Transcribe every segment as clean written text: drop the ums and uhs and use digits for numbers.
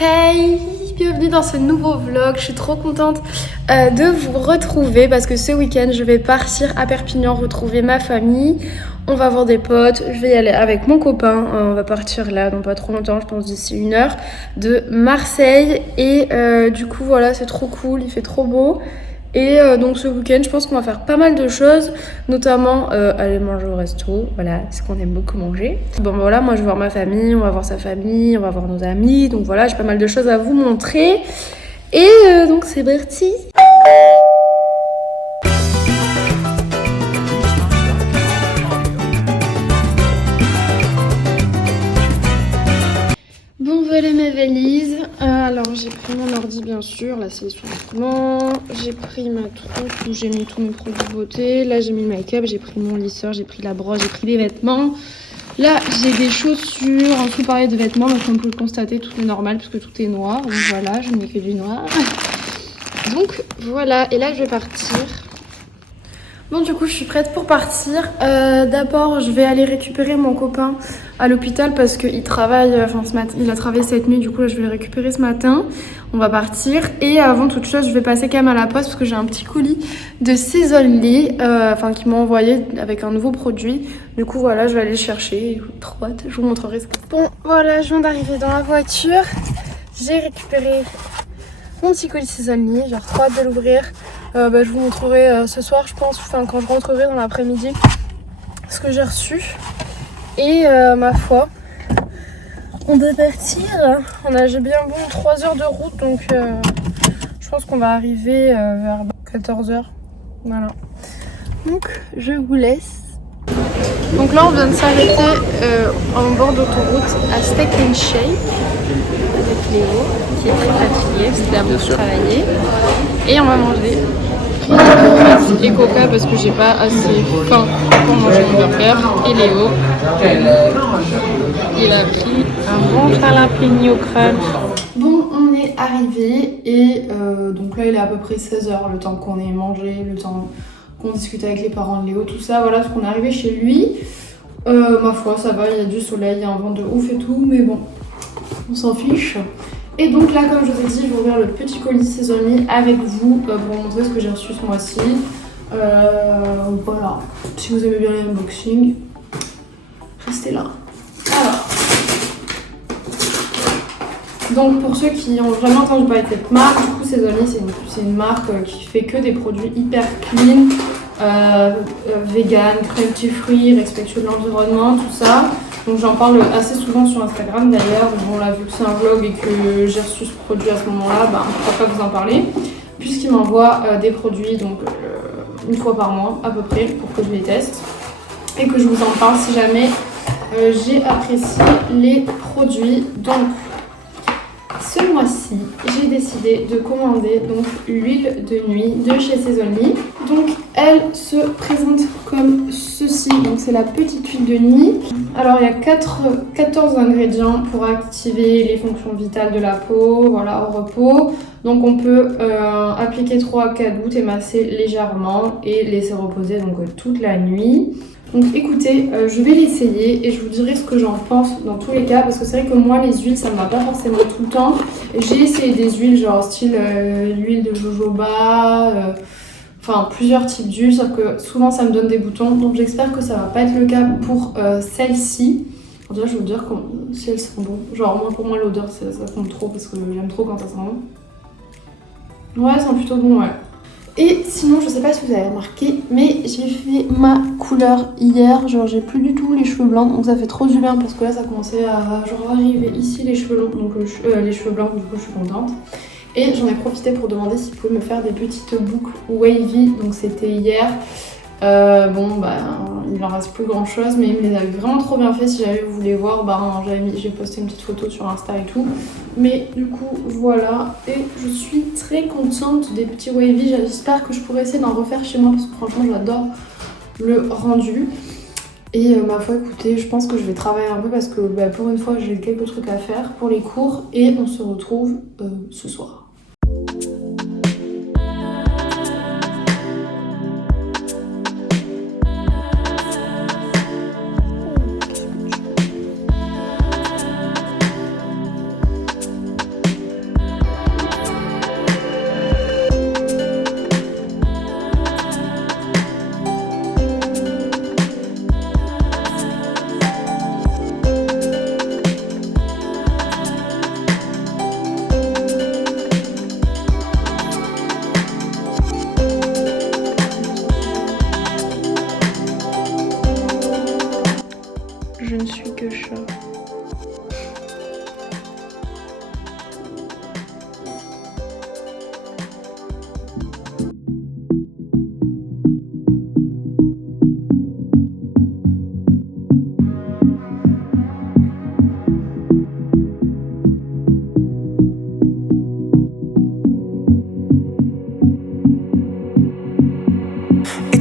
Hey, bienvenue dans ce nouveau vlog. Je suis trop contente de vous retrouver parce que ce week-end je vais partir à Perpignan retrouver ma famille. On va voir des potes, je vais y aller avec mon copain. On va partir là dans pas trop longtemps, je pense d'ici 1 heure, de Marseille. Et du coup voilà, c'est trop cool, il fait trop beau. Et donc ce week-end, je pense qu'on va faire pas mal de choses, notamment aller manger au resto, voilà, ce qu'on aime beaucoup manger. Bon voilà, moi je vais voir ma famille, on va voir sa famille, on va voir nos amis, donc voilà, j'ai pas mal de choses à vous montrer. Et donc c'est parti. Bon voilà mes valises, alors j'ai pris mon ordi bien sûr, là c'est sous vêtements, j'ai pris ma trousse où j'ai mis tous mes produits de beauté, là j'ai mis le make-up, j'ai pris mon lisseur, j'ai pris la brosse, j'ai pris les vêtements, là j'ai des chaussures, en dessous pareil de vêtements, donc comme vous le constatez tout est normal puisque tout est noir, donc voilà je n'ai que du noir, donc voilà et là je vais partir. Bon du coup je suis prête pour partir. D'abord je vais aller récupérer mon copain à l'hôpital parce qu'il travaille, ce matin, il a travaillé cette nuit, du coup là je vais le récupérer ce matin. On va partir et avant toute chose je vais passer quand même à la poste parce que j'ai un petit colis de Seasonly, qu'ils m'ont envoyé avec un nouveau produit. Du coup voilà je vais aller le chercher, trop hâte, je vous montrerai ce que... Bon voilà je viens d'arriver dans la voiture, j'ai récupéré mon petit colis Seasonly, j'ai trop hâte de l'ouvrir. Je vous montrerai ce soir je pense, quand je rentrerai dans l'après-midi, ce que j'ai reçu. Et ma foi, on doit partir. J'ai bien bon 3 heures de route, donc je pense qu'on va arriver vers 14 h. Voilà. Donc je vous laisse. Donc là on vient de s'arrêter en bord d'autoroute à Steak and Shake avec Léo qui est très fatigué parce qu'il a beaucoup travaillé. Et on va manger et coca parce que j'ai pas assez faim pour manger mon burger. Et Léo, il a pris un bon jalapeno crunch. Bon, on est arrivé et donc là il est à peu près 16 h, le temps qu'on ait mangé, le temps qu'on discute avec les parents de Léo, tout ça, voilà, parce qu'on est arrivé chez lui. Ma foi, ça va, il y a du soleil, il y a un vent de ouf et tout, mais bon, on s'en fiche. Et donc là, comme je vous ai dit, je vais ouvrir le petit colis Seasonly avec vous pour vous montrer ce que j'ai reçu ce mois-ci. Voilà, si vous aimez bien les unboxings, restez là. Alors, donc pour ceux qui ont jamais entendu parler de cette marque, du coup Seasonly c'est une marque qui fait que des produits hyper clean, vegan, cruelty free, respectueux de l'environnement, tout ça. Donc j'en parle assez souvent sur Instagram d'ailleurs. Bon là vu que c'est un vlog et que j'ai reçu ce produit à ce moment-là, pourquoi pas vous en parler. Puisqu'il m'envoie des produits donc une fois par mois à peu près pour que je les teste. Et que je vous en parle si jamais j'ai apprécié les produits. Donc ce mois-ci, j'ai décidé de commander donc l'huile de nuit de chez Seasonly. Donc elle se présente comme ceci, donc c'est la petite huile de nuit. Alors il y a 14 ingrédients pour activer les fonctions vitales de la peau, voilà, au repos. Donc on peut appliquer 3 à 4 gouttes et masser légèrement et laisser reposer donc toute la nuit. Donc écoutez, je vais l'essayer et je vous dirai ce que j'en pense dans tous les cas parce que c'est vrai que moi les huiles ça ne va pas forcément tout le temps. J'ai essayé des huiles genre style l'huile de jojoba, plusieurs types d'huiles, sauf que souvent ça me donne des boutons, donc j'espère que ça va pas être le cas pour celle-ci. Déjà je vais vous dire si elles sont bonnes, genre moi pour moi l'odeur ça compte trop parce que j'aime trop quand ça sent bon. Ouais, elles sont plutôt bon, ouais. Et sinon, je sais pas si vous avez remarqué, mais j'ai fait ma couleur hier. Genre, j'ai plus du tout les cheveux blancs, donc ça fait trop du bien parce que là, ça commençait à arriver ici les cheveux longs, donc les cheveux blancs, du coup, je suis contente. Et j'en ai profité pour demander s'ils pouvaient me faire des petites boucles wavy, donc c'était hier. Il en reste plus grand chose, mais il me les avait vraiment trop bien fait. Si jamais vous voulez voir, j'ai posté une petite photo sur Insta et tout. Mais du coup, voilà. Et je suis très contente des petits wavy. J'espère que je pourrai essayer d'en refaire chez moi parce que franchement, j'adore le rendu. Et ma foi, écoutez, je pense que je vais travailler un peu parce que pour une fois, j'ai quelques trucs à faire pour les cours. Et on se retrouve ce soir.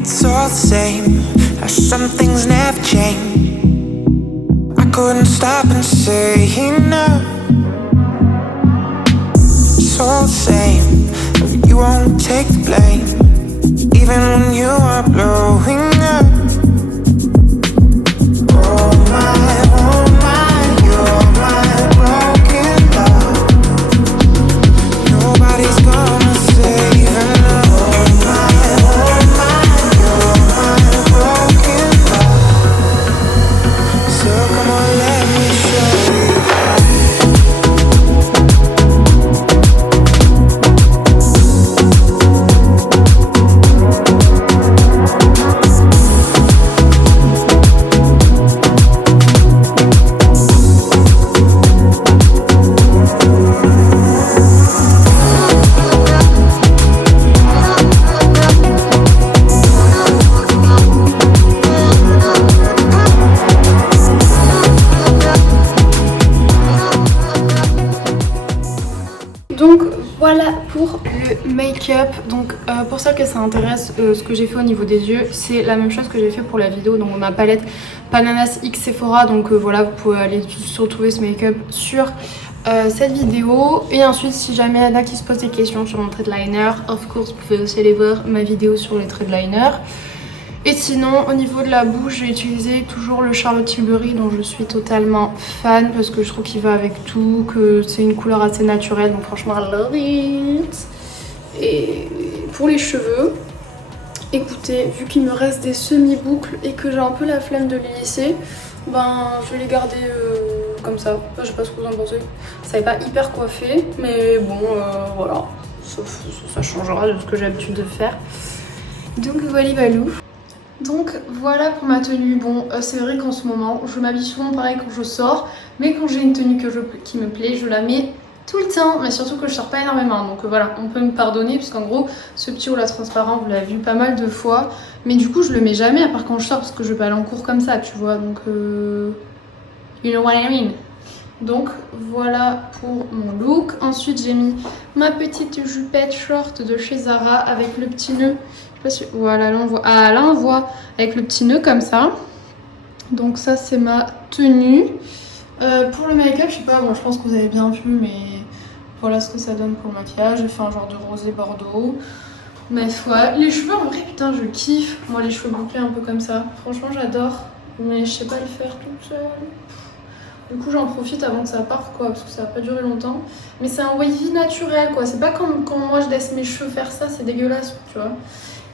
It's all the same, some things never change. I couldn't stop and say no. It's all the same, you won't take the blame, even when you are blowing up. Oh my, you're my broken love. Nobody's gonna save enough. Oh my, you're my broken love. So come on, let me show you. Donc voilà pour le make-up. Donc pour celles que ça intéresse, ce que j'ai fait au niveau des yeux, c'est la même chose que j'ai fait pour la vidéo. Donc ma palette Pananas X Sephora. Donc voilà, vous pouvez aller retrouver ce make-up sur cette vidéo. Et ensuite, si jamais il y en a qui se posent des questions sur mon trait de liner, of course, vous pouvez aussi aller voir ma vidéo sur les traits de liner. Et sinon, au niveau de la bouche, j'ai utilisé toujours le Charlotte Tilbury dont je suis totalement fan parce que je trouve qu'il va avec tout, que c'est une couleur assez naturelle, donc franchement, I love it. Et pour les cheveux, écoutez, vu qu'il me reste des semi-boucles et que j'ai un peu la flemme de les lisser, ben je vais les garder comme ça. Je sais pas ce que vous en pensez. Ça n'est pas hyper coiffé, mais bon, voilà, ça changera de ce que j'ai l'habitude de faire. Donc voilà, valou. Donc voilà pour ma tenue. Bon, c'est vrai qu'en ce moment, je m'habille souvent pareil quand je sors, mais quand j'ai une tenue qui me plaît, je la mets tout le temps, mais surtout que je sors pas énormément. Donc voilà, on peut me pardonner, puisqu'en gros, ce petit haut là transparent, vous l'avez vu pas mal de fois, mais du coup, je le mets jamais, à part quand je sors, parce que je vais pas aller en cours comme ça, tu vois, donc you know what I mean. Donc voilà pour mon look. Ensuite, j'ai mis ma petite jupette short de chez Zara avec le petit nœud. Je sais pas si... Voilà, là on voit. Ah, là on voit avec le petit nœud comme ça. Donc ça, c'est ma tenue. Pour le make-up, je sais pas, bon, je pense que vous avez bien vu, mais voilà ce que ça donne pour le maquillage. J'ai fait un genre de rosé bordeaux. Mais ouais, les cheveux en vrai, putain, je kiffe. Moi, les cheveux bouclés un peu comme ça. Franchement, j'adore. Mais je sais pas le faire toute seule. Du coup, j'en profite avant que ça parte, quoi, parce que ça va pas durer longtemps. Mais c'est un wavy naturel, quoi. C'est pas comme quand moi je laisse mes cheveux faire ça, c'est dégueulasse, tu vois.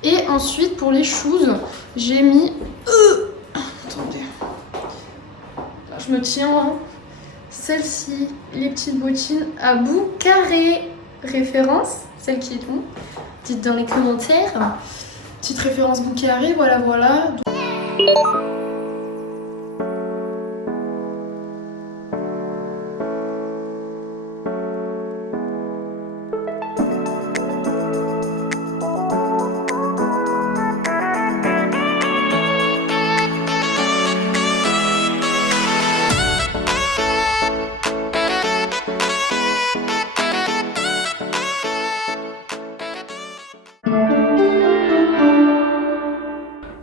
Et ensuite, pour les shoes, j'ai mis... Attendez. Là, je me tiens, hein. Celle-ci, les petites bottines à bout carré. Référence, celle qui est bon. Dites dans les commentaires. Petite référence bout carré, voilà, voilà.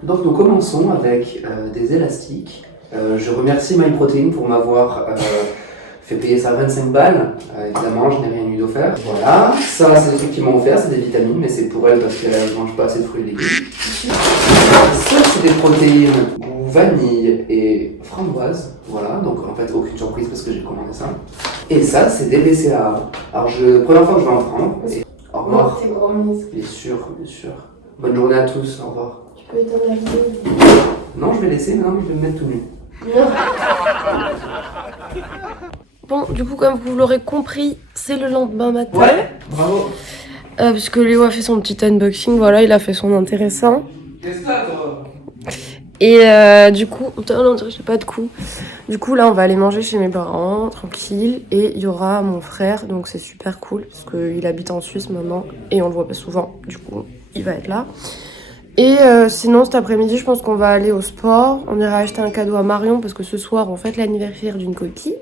Donc nous commençons avec des élastiques. Je remercie MyProtein pour m'avoir fait payer ça 25 balles. Évidemment, je n'ai rien eu d'offert. Voilà, ça c'est des trucs qu'ils m'ont offert, c'est des vitamines, mais c'est pour elle parce qu'elle ne mange pas assez de fruits et légumes. Ça c'est des protéines goût vanille et framboise. Voilà, donc en fait aucune surprise parce que j'ai commandé ça. Et ça c'est des BCAA. Alors première fois que je vais en prendre. Et au revoir. Bien sûr, bien sûr. Bonne journée à tous, au revoir. Tu peux éteindre la vidéo. Non, je vais laisser, maintenant je vais me mettre tout nu. Bon, du coup, comme vous l'aurez compris, c'est le lendemain matin. Ouais, bravo. Puisque Léo a fait son petit unboxing, voilà, il a fait son intéressant. Qu'est-ce que t'as, toi? Et du coup, non, j'ai pas de coup. Du coup, là, on va aller manger chez mes parents, tranquille. Et il y aura mon frère, donc c'est super cool, parce qu'il habite en Suisse maintenant, et on le voit pas souvent. Du coup, il va être là. Et sinon, cet après-midi, je pense qu'on va aller au sport. On ira acheter un cadeau à Marion, parce que ce soir, on fête l'anniversaire d'une copine.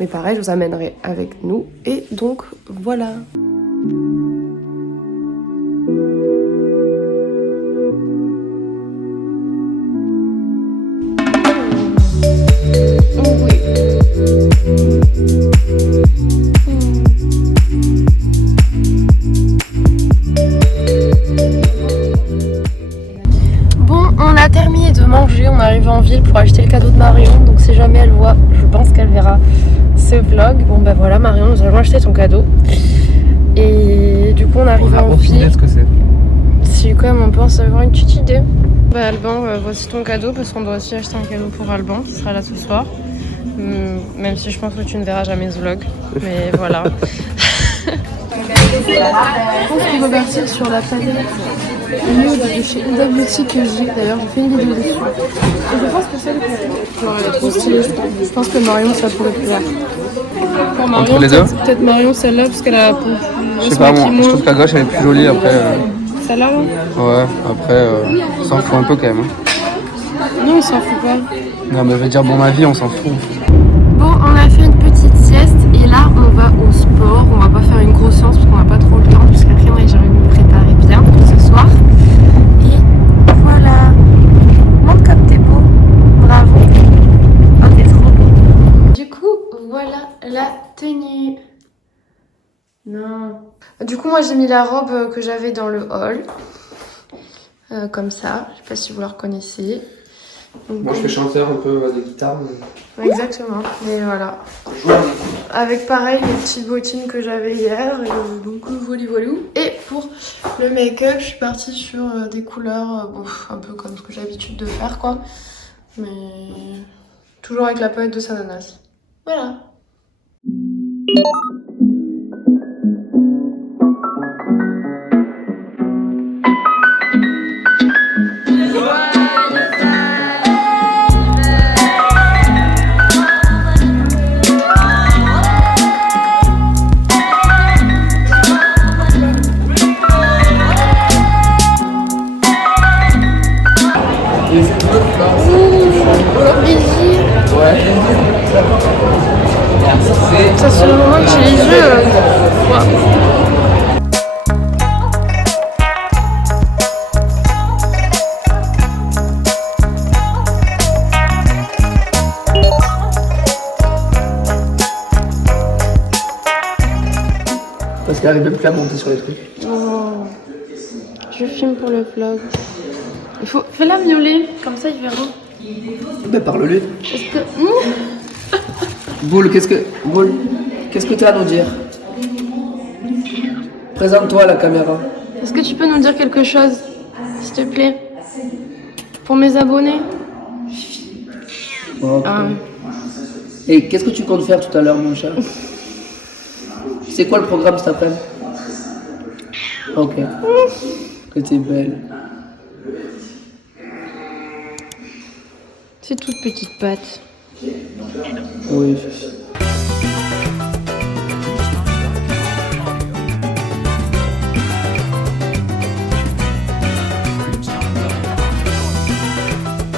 Mais pareil, je vous amènerai avec nous. Et donc, voilà. Marion, donc si jamais elle voit, je pense qu'elle verra ce vlog. Bon bah voilà Marion, nous allons acheter ton cadeau. Et du coup on arrive en ville. Ce que c'est. Si quand même on pense avoir une petite idée. Bah Alban, voici ton cadeau parce qu'on doit aussi acheter un cadeau pour Alban qui sera là ce soir. Même si je pense que tu ne verras jamais ce vlog. Mais voilà. Je pense qu'on va partir sur la palette nude de chez Huda Beauty que j'ai. D'ailleurs j'ai fait une vidéo dessus. Et je pense que celle elle est trop stylée. Je pense que Marion ça pourrait plaire. Pour Marion, peut-être Marion celle-là parce qu'elle a la peau. Je sais pas, moi, je trouve qu'à gauche elle est plus jolie après. Celle-là là Ouais, après, on s'en fout un peu quand même. Non, on s'en fout pas. Non, mais je veux dire, bon, ma vie, on s'en fout. Bon, on a fait une petite sieste et là, on va au sport. On va pas faire une grosse séance parce qu'on n'a pas trop le temps, puisqu'après, moi, j'ai envie de me préparer bien pour ce soir. Et voilà. Montre comme t'es beau. Bravo. Oh, t'es trop beau. Du coup, voilà la tenue. Non. Du coup, moi, j'ai mis la robe que j'avais dans le hall. Comme ça. Je sais pas si vous la reconnaissez. Donc, Moi, je fais chanteur un peu de guitare. Mais... Ouais, exactement. Mais voilà. Avec pareil les petites bottines que j'avais hier. Et donc voilà. Et pour le make-up, je suis partie sur des couleurs un peu comme ce que j'ai l'habitude de faire, quoi. Mais toujours avec la palette de Sananas. Voilà. Ouais. Ça c'est le moment que j'ai les yeux. Parce qu'elle arrive même plus à monter sur les trucs. Oh. Je filme pour le vlog. Fais-la violer, comme ça ils verront. Ben parle-lui. Est-ce que... Boule, qu'est-ce que tu as à nous dire? Présente-toi à la caméra. Est-ce que tu peux nous dire quelque chose, s'il te plaît? Pour mes abonnés? Okay. Et qu'est-ce que tu comptes faire tout à l'heure, mon chat? C'est quoi le programme cet après-midi? Ok. Que t'es belle. C'est toute petite patte. Oui.